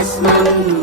Osman.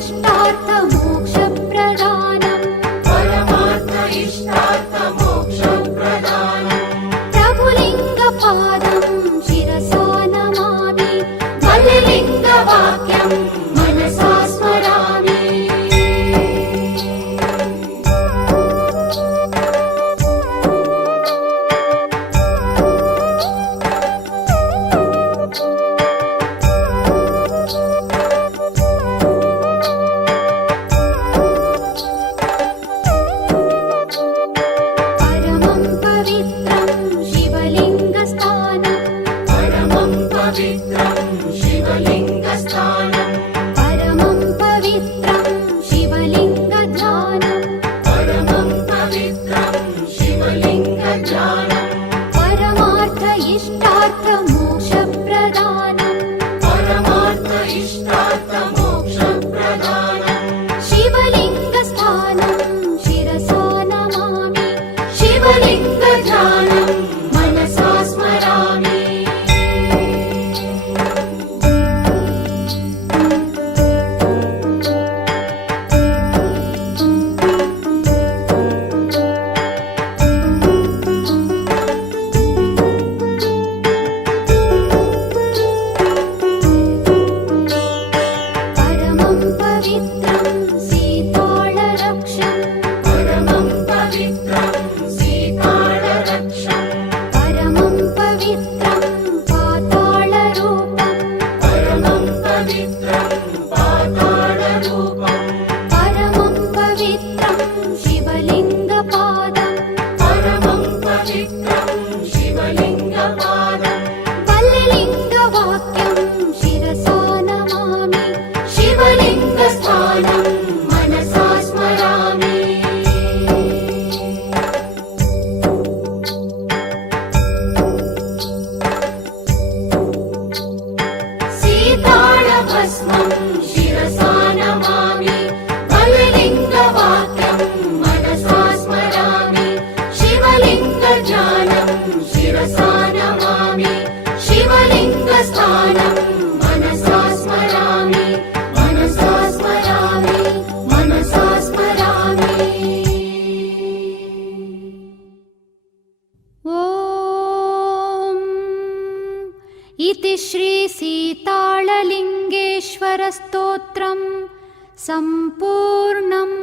परमार्थ पवित्रं शिवलिङ्गस्थानम्। परमं पवित्रं शिवलिङ्गध्यानम् परमं पवित्रं शिवलिङ्गज्ञानम् परमार्थ इष्टार्थ मोक्षप्रदानम् परमार्थ इष्टार्थमोक्षप्रदानम् शिवलिङ्गस्थानं शिरसा नमामि। शिवलिङ्गध्यानं Lord. इति श्रीसीताळलिङ्गेश्वरस्तोत्रम् सम्पूर्णम्